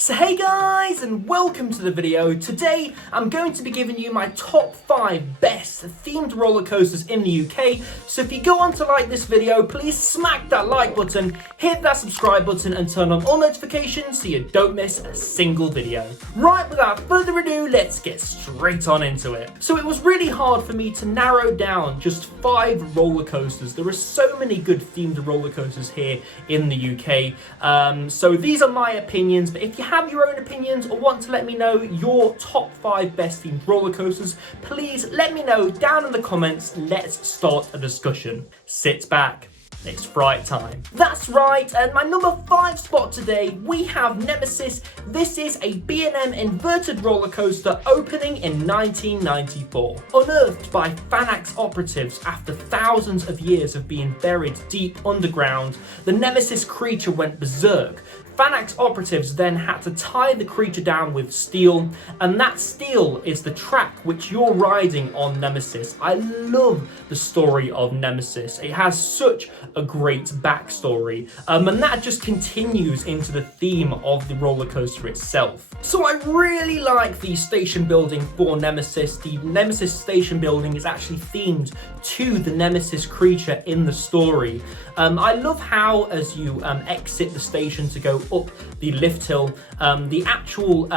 So hey guys, and welcome to the video. Today I'm going to be giving you my top 5 best themed roller coasters in the UK. So if you go on to like this video, please smack that like button, hit that subscribe button and turn on all notifications so you don't miss a single video. Right, without further ado, let's get straight on into it. So it was really hard for me to narrow down just 5 roller coasters. There are so many good themed roller coasters here in the UK. So these are my opinions, but if you have your own opinions or want to let me know your top 5 best themed roller coasters, please let me know down in the comments. Let's start a discussion. Sit back. It's fright time. That's right, and my number 5 spot today, we have Nemesis. This is a B&M inverted roller coaster opening in 1994. Unearthed by Fanax operatives after thousands of years of being buried deep underground, the Nemesis creature went berserk. Fanax operatives then had to tie the creature down with steel, and that steel is the track which you're riding on Nemesis. I love the story of Nemesis. It has such a great backstory, and that just continues into the theme of the roller coaster itself. So I really like the station building for Nemesis. The Nemesis station building is actually themed to the Nemesis creature in the story. I love how as you exit the station to go up the lift hill, the actual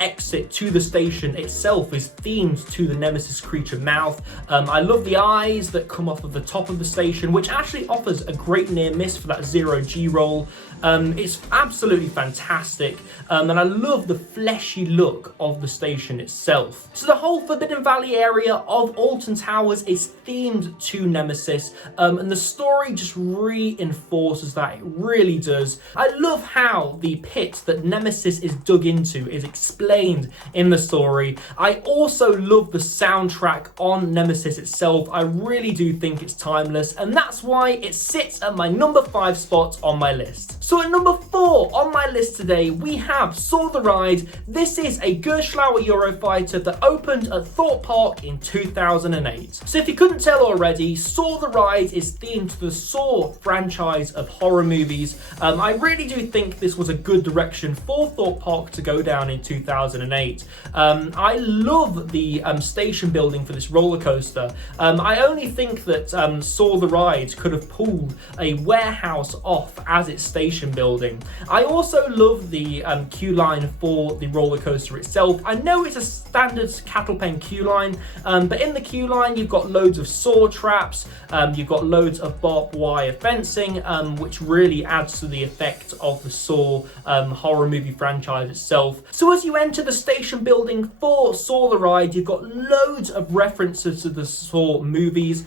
exit to the station itself is themed to the Nemesis creature mouth. I love the eyes that come off of the top of the station, which actually offers a great near miss for that 0G roll. It's absolutely fantastic, and I love the fleshy look of the station itself. So the whole Forbidden Valley area of Alton Towers is themed to Nemesis, and the story just reinforces that. It really does. I love how the pit that Nemesis is dug into is explained in the story. I also love the soundtrack on Nemesis itself. I really do think it's timeless, and that's why it sits at my number 5 spot on my list. So at number 4 on my list today, we have Soar the Ride. This is a Gerstlauer Eurofighter that opened at Thorpe Park in 2008. So if you couldn't tell already, Soar the Ride is themed to the Saw franchise of horror movies. I really do think this was a good direction for Thorpe Park to go down in 2008. I love the station building for this roller coaster. I only think that Soar the Ride could have pulled a warehouse off as its station building. I also love the queue line for the roller coaster itself. I know it's a standard cattle pen queue line, but in the queue line you've got loads of saw traps, you've got loads of barbed wire fencing, which really adds to the effect of the Saw horror movie franchise itself. So as you enter the station building for Saw the Ride, you've got loads of references to the Saw movies.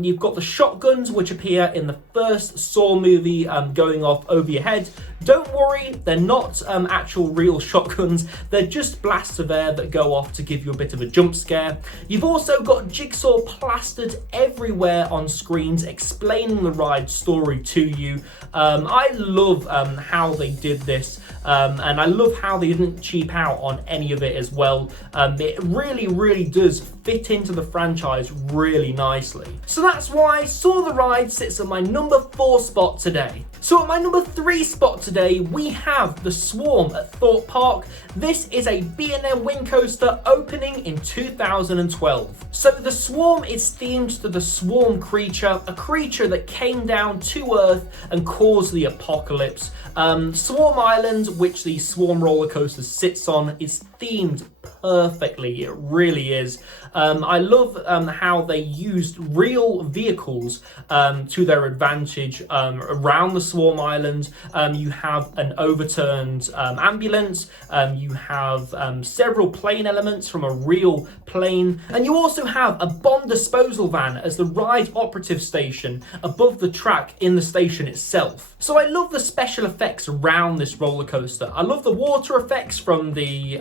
You've got the shotguns which appear in the first Saw movie going off over your head. Don't worry, they're not actual real shotguns, they're just blasts of air that go off to give you a bit of a jump scare. You've also got Jigsaw plastered everywhere on screens explaining the ride story to you. I love how they did this, and I love how they didn't cheap out on any of it as well. It really does fit into the franchise really nicely. So that's why Saw the Ride sits at my number 4 spot today. So at my number 3 spot today, we have the Swarm at Thorpe Park. This is a B&M wing coaster opening in 2012. So the Swarm is themed to the Swarm creature, a creature that came down to Earth and caused the apocalypse. Swarm Island, which the Swarm roller coaster sits on, is themed perfectly. It really is. I love how they used real vehicles to their advantage around the Swarm Island. You have an overturned ambulance, you have several plane elements from a real plane, and you also have a bomb disposal van as the ride operative station above the track in the station itself. So I love the special effects around this roller coaster. I love the water effects from the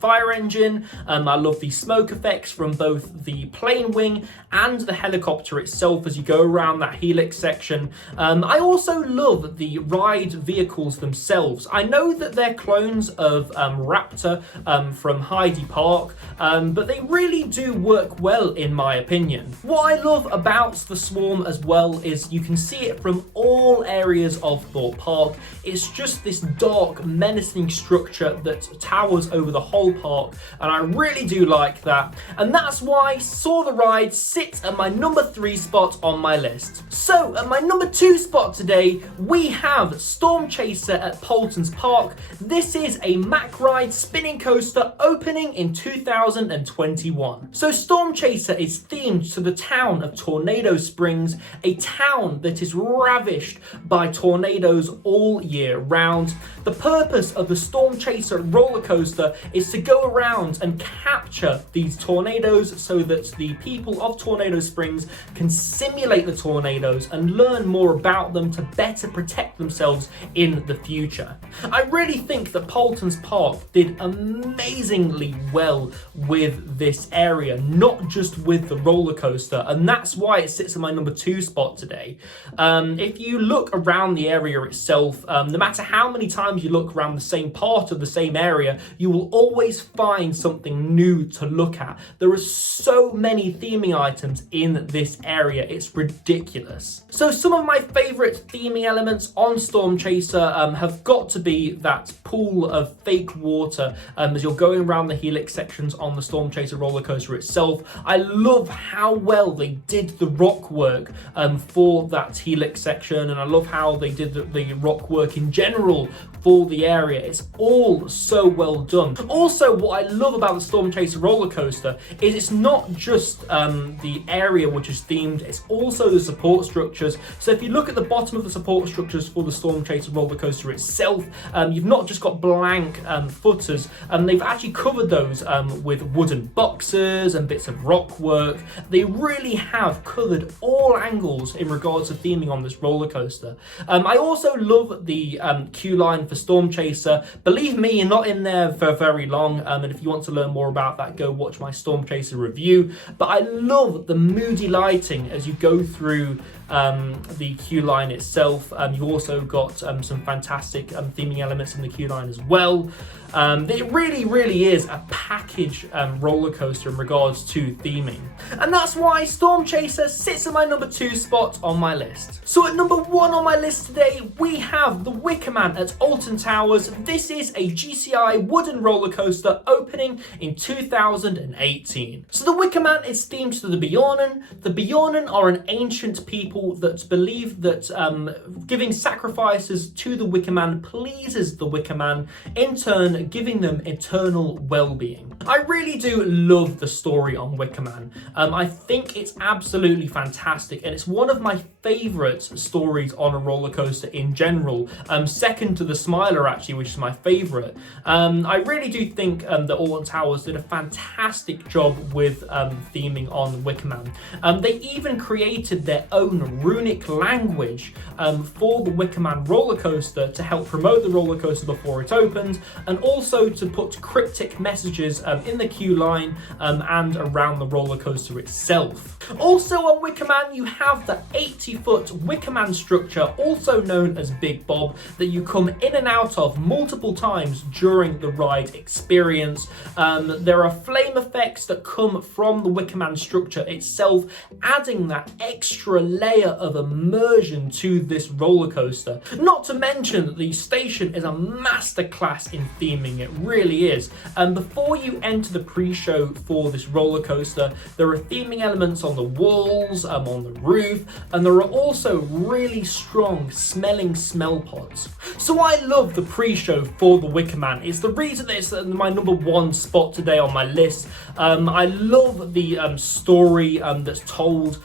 fire engine. I love the smoke effects from both the plane wing and the helicopter itself as you go around that helix section. I also love the ride vehicles themselves. I know that they're clones of Raptor from Heidi Park, but they really do work well in my opinion. What I love about the Swarm as well is you can see it from all areas of Thorpe Park. It's just this dark, menacing structure that towers over the whole park, and I really do like that. And that's why Saw the Ride sits at my number 3 spot on my list. So at my number 2 spot today, we have Storm Chaser at Paultons Park. This is a Mack Ride spinning coaster opening in 2021. So Storm Chaser is themed to the town of Tornado Springs, a town that is ravished by tornadoes all year round. The purpose of the Storm Chaser roller coaster is to go around and capture these tornadoes so that the people of Tornado Springs can simulate the tornadoes and learn more about them to better protect themselves in the future. I really think that Paultons Park did amazingly well with this area, not just with the roller coaster, and that's why it sits in my number 2 spot today. If you look around the area itself, no matter how many times you look around the same part of the same area, you will always find something new to look at. There are so many theming items in this area, it's ridiculous. So some of my favourite theming elements on Storm Chaser have got to be that pool of fake water as you're going around the helix sections on the Storm Chaser roller coaster itself. I love how well they did the rock work for that helix section, and I love how they did the rock work in general for the area. It's all so well done. Also, what I love about the Storm Chaser roller coaster is it's not just the area which is themed, it's also the support structures. So if you look at the bottom of the support structures for the Storm Chaser roller coaster itself, you've not just got blank footers, they've actually covered those with wooden boxes and bits of rock work. They really have covered all angles in regards to theming on this roller coaster. I also love the queue line for Storm Chaser. Believe me, you're not in there for very long, and if you want to learn more about that, go watch my Storm Chaser review. But I love the moody lighting as you go through the queue line itself. You've also got some fantastic theming elements in the queue line as well. It really is a package roller coaster in regards to theming, and that's why Storm Chaser sits at my number 2 spot on my list. So at number 1 on my list today, we have the Wicker Man at Alton Towers. This is a GCI wooden roller coaster opening in 2018. So the Wicker Man is themed to the Bjornen. The Bjornen are an ancient people that believe that giving sacrifices to the Wicker Man pleases the Wicker Man, in turn giving them eternal well-being. I really do love the story on Wicker Man. I think it's absolutely fantastic, and it's one of my favourite stories on a roller coaster in general, second to the Smiler actually, which is my favourite. I really do think that Alton Towers did a fantastic job with theming on Wicker Man. They even created their own runic language for the Wicker Man roller coaster to help promote the roller coaster before it opened, and also to put cryptic messages in the queue line and around the roller coaster itself. Also on Wicker Man, you have the 80-foot Wicker Man structure, also known as Big Bob, that you come in and out of multiple times during the ride experience. There are flame effects that come from the Wicker Man structure itself, adding that extra layer of immersion to this roller coaster. Not to mention that the station is a masterclass in theming, it really is. Before you enter the pre-show for this roller coaster, there are theming elements on the walls, on the roof, and there are also really strong smelling smell pods. So I love the pre-show for the Wicker Man. It's the reason that it's my number 1 spot today on my list. I love the story that's told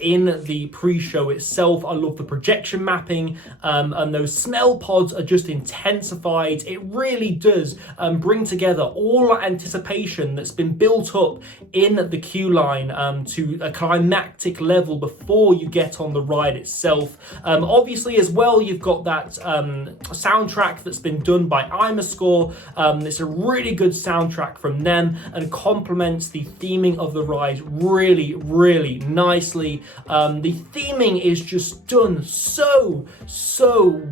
in the pre-show itself. I love the projection mapping, and those smell pods are just intensified. It really does bring together all that anticipation that's been built up in the queue line to a climactic level before you get on the ride itself. Obviously as well, you've got that soundtrack that's been done by Imascore. It's a really good soundtrack from them and complements the theming of the ride really, really nicely. The theming is just done so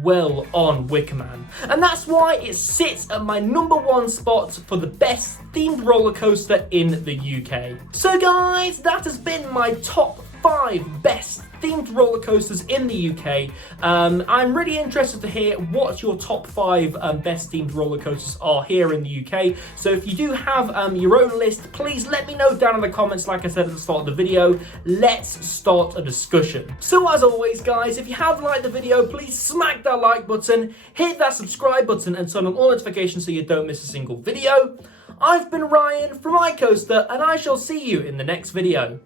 well on Wicker Man, and that's why it sits at my #1 spot for the best themed roller coaster in the UK. So guys, that has been my top 5 best themed roller coasters in the UK. I'm really interested to hear what your top 5 best themed roller coasters are here in the UK. So if you do have your own list, please let me know down in the comments. Like I said at the start of the video, let's start a discussion. So as always guys, if you have liked the video, please smack that like button, hit that subscribe button and turn on all notifications so you don't miss a single video. I've been Ryan from iCoaster, and I shall see you in the next video.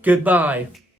Goodbye.